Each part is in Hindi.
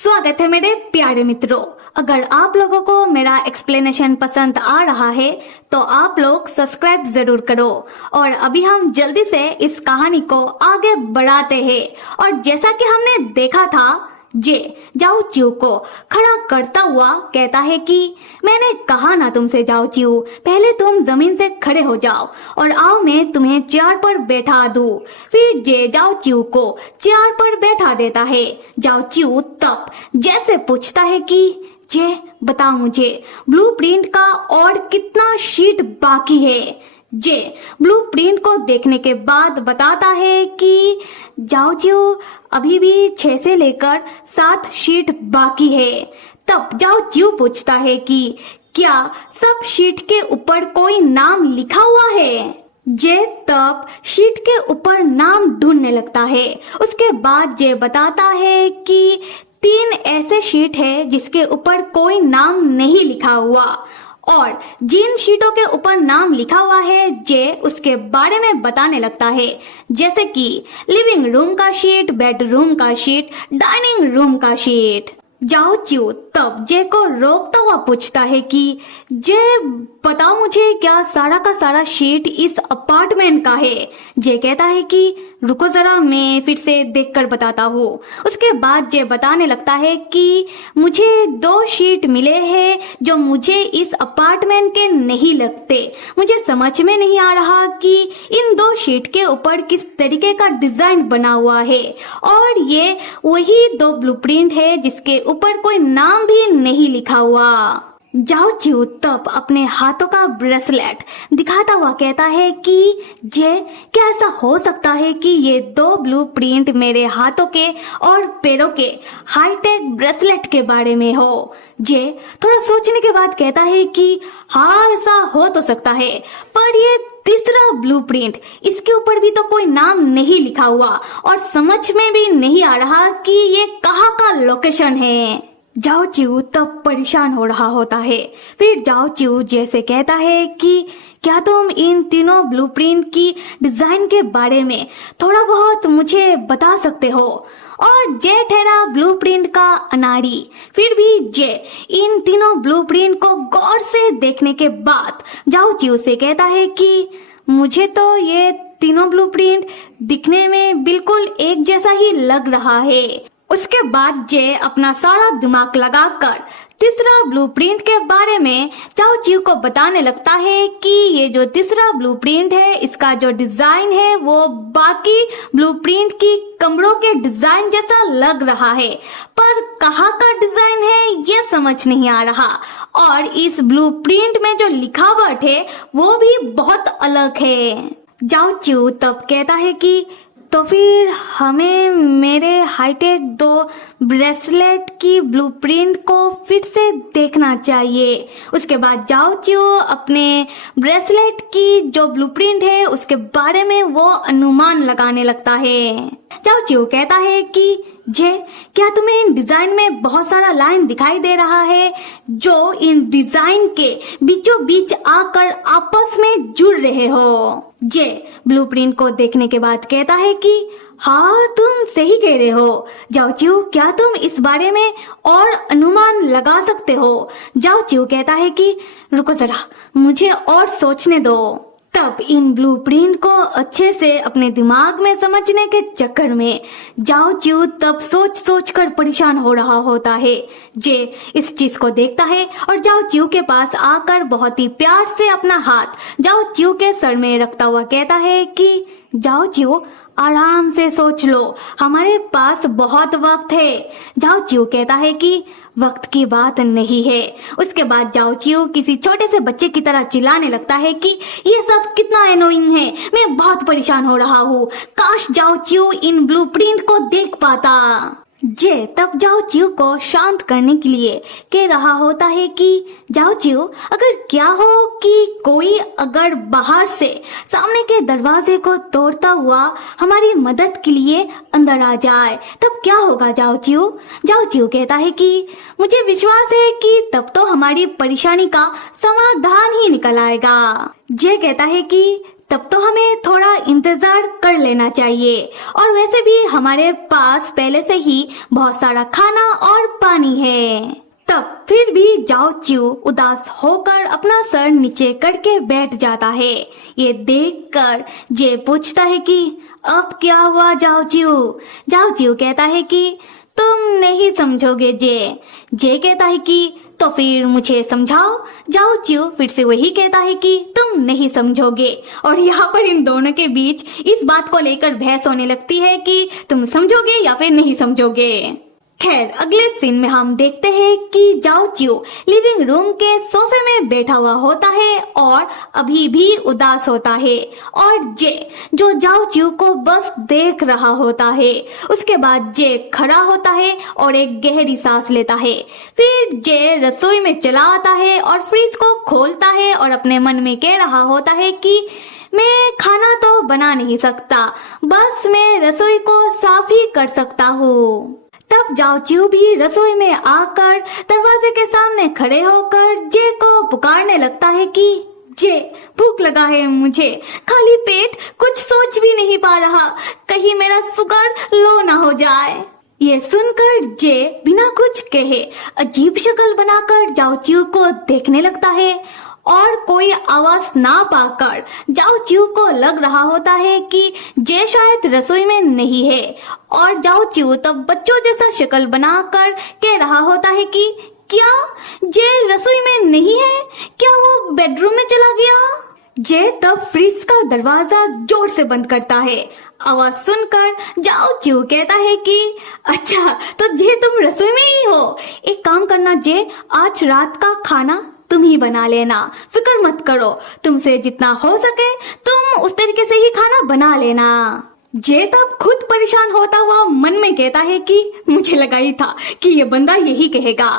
स्वागत है मेरे प्यारे मित्रों। अगर आप लोगों को मेरा एक्सप्लेनेशन पसंद आ रहा है तो आप लोग सब्सक्राइब जरूर करो। और अभी हम जल्दी से इस कहानी को आगे बढ़ाते हैं। और जैसा कि हमने देखा था, जे जाओ चिऊ को खड़ा करता हुआ कहता है कि मैंने कहा ना तुमसे जाओ चिऊ, पहले तुम जमीन से खड़े हो जाओ और आओ मैं तुम्हें चेयर पर बैठा दूं। फिर जे जाओ चिऊ को चेयर पर बैठा देता है। जाओ चिऊ तब जैसे पूछता है कि जे बताओ मुझे ब्लूप्रिंट का और कितना शीट बाकी है। जे ब्लूप्रिंट को देखने के बाद बताता है कि जाओ चिऊ अभी भी 6 से लेकर 7 शीट बाकी है। तब जाओ चिऊ पूछता है कि क्या सब शीट के ऊपर कोई नाम लिखा हुआ है। जे तब शीट के ऊपर नाम ढूंढने लगता है। उसके बाद जे बताता है कि 3 ऐसे शीट है जिसके ऊपर कोई नाम नहीं लिखा हुआ, और जिन शीटों के ऊपर नाम लिखा हुआ है जे उसके बारे में बताने लगता है, जैसे कि लिविंग रूम का शीट, बेडरूम का शीट, डाइनिंग रूम का शीट। जाओ चिऊ तब जे को रोकता हुआ पूछता है कि जे बताओ मुझे क्या सारा का सारा शीट इस अपार्टमेंट का है। जे कहता है कि रुको जरा मैं फिर से देखकर बताता हूँ। उसके बाद जे बताने लगता है कि मुझे 2 शीट मिले हैं जो मुझे इस अपार्टमेंट के नहीं लगते। मुझे समझ में नहीं आ रहा कि इन 2 शीट के ऊपर किस तरीके का डिजाइन बना हुआ है, और ये वही 2 ब्लूप्रिंट है जिसके ऊपर कोई नाम भी नहीं लिखा हुआ। जाओ चिऊ तब अपने हाथों का ब्रेसलेट दिखाता हुआ कहता है कि जे क्या ऐसा हो सकता है कि ये 2 ब्लूप्रिंट मेरे हाथों के और पैरों के हाईटेक ब्रेसलेट के बारे में हो। जे थोड़ा सोचने के बाद कहता है कि हाँ ऐसा हो तो सकता है, पर ये तीसरा ब्लूप्रिंट, इसके ऊपर भी तो कोई नाम नहीं लिखा हुआ और समझ में भी नहीं आ रहा कि ये कहाँ का लोकेशन है। जाओ चिऊ तब परेशान हो रहा होता है। फिर जाओ चिऊ जैसे कहता है कि क्या तुम इन तीनों ब्लूप्रिंट की डिजाइन के बारे में थोड़ा बहुत मुझे बता सकते हो। और जे ठहरा ब्लूप्रिंट का अनाड़ी। फिर भी जे इन तीनों ब्लूप्रिंट को गौर से देखने के बाद जाओ चिऊ से कहता है कि मुझे तो ये तीनों ब्लूप्रिंट दिखने में बिल्कुल एक जैसा ही लग रहा है। उसके बाद जे अपना सारा दिमाग लगाकर तीसरा ब्लूप्रिंट के बारे में जाओ चिऊ को बताने लगता है कि ये जो तीसरा ब्लूप्रिंट है इसका जो डिजाइन है वो बाकी ब्लूप्रिंट की कमरों के डिजाइन जैसा लग रहा है, पर कहाँ का डिजाइन है ये समझ नहीं आ रहा। और इस ब्लूप्रिंट में जो लिखावट है वो भी बहुत अलग है। जाओ चिऊ तब कहता है कि तो फिर हमें मेरे हाईटेक 2 ब्रेसलेट की ब्लूप्रिंट को फिर से देखना चाहिए। उसके बाद जाओ चिऊ अपने ब्रेसलेट की जो ब्लूप्रिंट है उसके बारे में वो अनुमान लगाने लगता है। जाओ चिऊ कहता है कि जे क्या तुम्हें इन डिजाइन में बहुत सारा लाइन दिखाई दे रहा है जो इन डिजाइन के बीचों बीच आकर आपस में जुड़ रहे हो। जे ब्लूप्रिंट को देखने के बाद कहता है कि हाँ तुम सही कह रहे हो। जाओ चिऊ क्या तुम इस बारे में और अनुमान लगा सकते हो। जाओ चिऊ कहता है कि रुको जरा मुझे और सोचने दो। तब इन ब्लूप्रिंट को अच्छे से अपने दिमाग में समझने के चक्कर में जाओ चिऊ तब सोच कर परेशान हो रहा होता है। जे इस चीज को देखता है और जाओ चिऊ के पास आकर बहुत ही प्यार से अपना हाथ जाओ चिऊ के सर में रखता हुआ कहता है कि जाओ चिऊ आराम से सोच लो, हमारे पास बहुत वक्त है। जाओ चिऊ कहता है कि वक्त की बात नहीं है। उसके बाद जाओ चिऊ किसी छोटे से बच्चे की तरह चिल्लाने लगता है कि ये सब कितना एनोइंग है, मैं बहुत परेशान हो रहा हूँ। काश जाओ चिऊ इन ब्लूप्रिंट को देख पाता। जे तब जाओ चिऊ को शांत करने के लिए कह रहा होता है कि जाओ चिऊ अगर क्या हो कि कोई अगर बाहर से सामने के दरवाजे को तोड़ता हुआ हमारी मदद के लिए अंदर आ जाए तब क्या होगा जाओ चिऊ। जाओ चिऊ कहता है कि मुझे विश्वास है कि तब तो हमारी परेशानी का समाधान ही निकल आएगा। जे कहता है कि तब तो हमें थोड़ा इंतजार कर लेना चाहिए, और वैसे भी हमारे पास पहले से ही बहुत सारा खाना और पानी है। तब फिर भी जाओ चिऊ उदास होकर अपना सर नीचे करके बैठ जाता है। ये देखकर जे पूछता है कि अब क्या हुआ जाओ चिऊ? जाओ चिऊ कहता है कि तुम नहीं समझोगे जे कहता है कि तो फिर मुझे समझाओ। जाओ चिऊ फिर से वही कहता है कि तुम नहीं समझोगे, और यहाँ पर इन दोनों के बीच इस बात को लेकर बहस होने लगती है कि तुम समझोगे या फिर नहीं समझोगे। खैर अगले सीन में हम देखते हैं कि जाओ चिऊ लिविंग रूम के सोफे में बैठा हुआ होता है और अभी भी उदास होता है, और जे जो जाओ चिऊ को बस देख रहा होता है। उसके बाद जे खड़ा होता है और एक गहरी सांस लेता है। फिर जे रसोई में चला आता है और फ्रिज को खोलता है और अपने मन में कह रहा होता है कि मैं खाना तो बना नहीं सकता, बस मैं रसोई को साफ ही कर सकता हूँ। तब जाओ चिऊ भी रसोई में आकर दरवाजे के सामने खड़े होकर जे को पुकारने लगता है कि जे भूख लगा है मुझे, खाली पेट कुछ सोच भी नहीं पा रहा, कहीं मेरा शुगर लो ना हो जाए। ये सुनकर जे बिना कुछ कहे अजीब शक्ल बनाकर जाओ चिऊ को देखने लगता है, और कोई आवाज ना पाकर जाओ चिऊ को लग रहा होता है कि जे शायद रसोई में नहीं है, और जाओ चिऊ तब बच्चों जैसा शक्ल बनाकर कह रहा होता है कि क्या जे रसोई में नहीं है? क्या वो बेडरूम में चला गया? जे तब फ्रिज का दरवाजा जोर से बंद करता है। आवाज सुनकर जाओ चिऊ कहता है कि अच्छा तो जे तुम रसोई में ही हो, एक काम करना जे, आज रात का खाना तुम ही बना लेना, फिक्र मत करो, तुमसे जितना हो सके तुम उस तरीके से ही खाना बना लेना। जे तब खुद परेशान होता हुआ मन में कहता है कि मुझे लगा ही था कि ये बंदा यही कहेगा।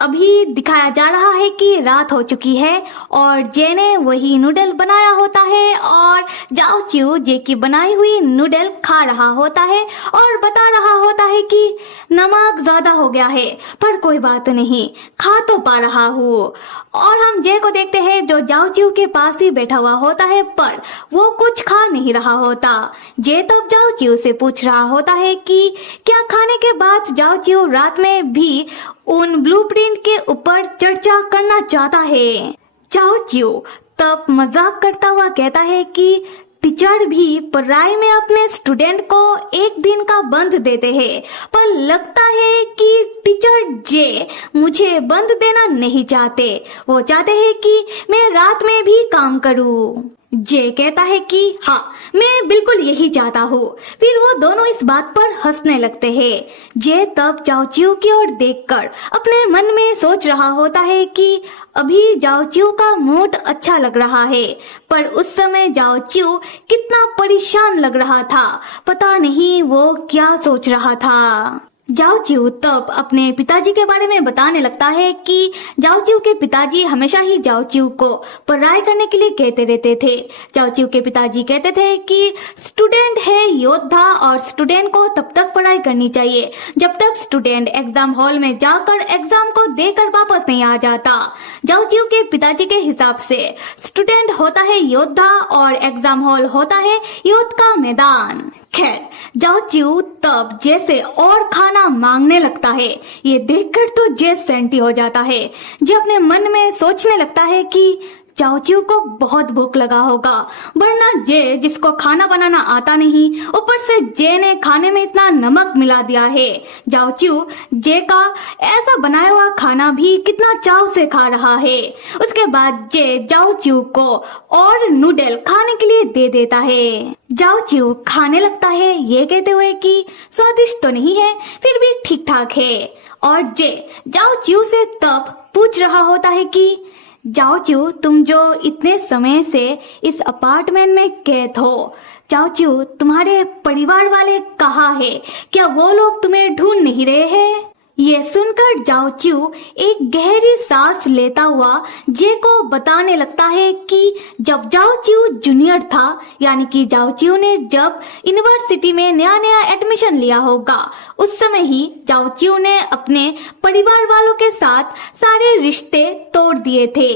अभी दिखाया जा रहा है कि रात हो चुकी है और जे ने वही नूडल बनाया होता है, और जाओ चिऊ जे की बनाई हुई नूडल खा रहा होता है और बता रहा होता है कि नमक ज्यादा हो गया है, पर कोई बात नहीं, खा तो पा रहा हूँ। और हम जे को देखते हैं जो जाओ चिऊ के पास ही बैठा हुआ होता है, पर वो कुछ खा नहीं रहा होता। जे तब जाओ चिऊ से पूछ रहा होता है कि क्या खाने के बाद जाओ चिऊ रात में भी उन ब्लूप्रिंट के ऊपर चर्चा करना चाहता है। जाओ चिऊ तब मजाक करता हुआ कहता है कि टीचर भी पढ़ाई में अपने स्टूडेंट को एक दिन का बंद देते हैं, पर लगता है कि टीचर जे मुझे बंद देना नहीं चाहते, वो चाहते हैं कि मैं रात में भी काम करूं। जे कहता है कि हाँ मैं बिल्कुल यही चाहता हूँ। फिर वो दोनों इस बात पर हंसने लगते हैं। जे तब जाओ चिऊ की ओर देखकर अपने मन में सोच रहा होता है कि अभी जाओ चिऊ का मूड अच्छा लग रहा है, पर उस समय जाओ चिऊ कितना परेशान लग रहा था, पता नहीं वो क्या सोच रहा था। जाओ चिऊ तब अपने पिताजी के बारे में बताने लगता है कि जाओ चिऊ के पिताजी हमेशा ही जाओ चिऊ को पढ़ाई करने के लिए कहते रहते थे। जाओ चिऊ के पिताजी कहते थे कि स्टूडेंट है योद्धा, और स्टूडेंट को तब तक पढ़ाई करनी चाहिए जब तक स्टूडेंट एग्जाम हॉल में जाकर एग्जाम को देकर वापस नहीं आ जाता। जाओ चिऊ के पिताजी के हिसाब से स्टूडेंट होता है योद्धा और एग्जाम हॉल होता है युद्ध का मैदान। खैर जाओ चिऊ तब जैसे और खाना मांगने लगता है। ये देखकर तो जे सेंटी हो जाता है। जे अपने मन में सोचने लगता है कि जाओ चिऊ को बहुत भूख लगा होगा, वरना जे जिसको खाना बनाना आता नहीं, ऊपर से जे ने खाने में इतना नमक मिला दिया है। जाओ चिऊ जे का ऐसा बनाया हुआ खाना भी कितना चाव से खा रहा है। उसके बाद जे जाओ चिऊ को और नूडल खाने के लिए दे देता है। जाओ चिऊ खाने लगता है ये कहते हुए कि स्वादिष्ट तो नहीं है, फिर भी ठीक ठाक है। और जे जाओ चिऊ से तब पूछ रहा होता है कि जाओ चिऊ तुम जो इतने समय से इस अपार्टमेंट में कैद हो, जाओ चिऊ तुम्हारे परिवार वाले कहाँ है? क्या वो लोग तुम्हें ढूंढ नहीं रहे हैं? ये सुनकर जाओ चिऊ एक गहरी सांस लेता हुआ जे को बताने लगता है कि जब जाओ चिऊ जूनियर था, यानी कि जाओ चिऊ ने जब यूनिवर्सिटी में नया नया एडमिशन लिया होगा, उस समय ही जाओ चिऊ ने अपने परिवार वालों के साथ सारे रिश्ते तोड़ दिए थे,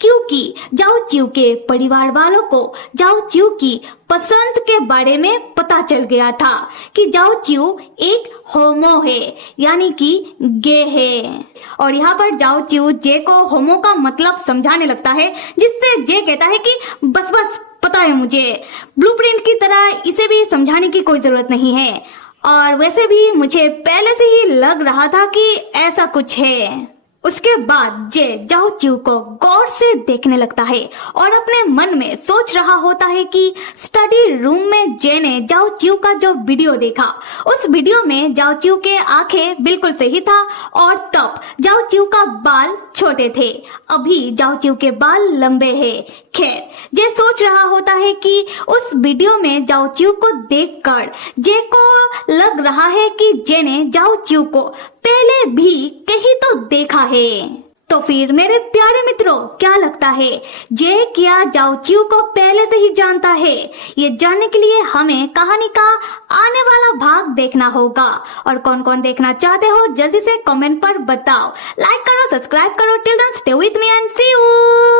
क्योंकि जाओ चिऊ के परिवार वालों को जाओ चिऊ की पसंद के बारे में पता चल गया था कि जाओ चिऊ एक होमो है, यानी कि गे है। और यहाँ पर जाओ चिऊ जे को होमो का मतलब समझाने लगता है, जिससे जे कहता है कि बस बस पता है मुझे, ब्लूप्रिंट की तरह इसे भी समझाने की कोई जरूरत नहीं है, और वैसे भी मुझे पहले से ही लग रहा था कि ऐसा कुछ है। उसके बाद जे जाओ चिऊ को गौर से देखने लगता है और अपने मन में सोच रहा होता है कि स्टडी रूम में जे ने जाओ चिऊ का जो वीडियो देखा, उस वीडियो में जाओ चिऊ के आंखें बिल्कुल सही था, और तब जाओ चिऊ का बाल छोटे थे, अभी जाओ चिऊ के बाल लंबे हैं। खैर, जे सोच रहा होता है कि उस वीडियो में जाओ चिऊ को देखकर जे को लग रहा है कि जे ने जाओ चिऊ को पहले भी कहीं तो देखा है। तो फिर मेरे प्यारे मित्रों, क्या लगता है, जे क्या जाओ चिऊ को पहले से ही जानता है? ये जानने के लिए हमें कहानी का आने वाला भाग देखना होगा। और कौन कौन देखना चाहते हो जल्दी से कमेंट पर बताओ। लाइक करो, सब्सक्राइब करो। Till then stay with me and see you.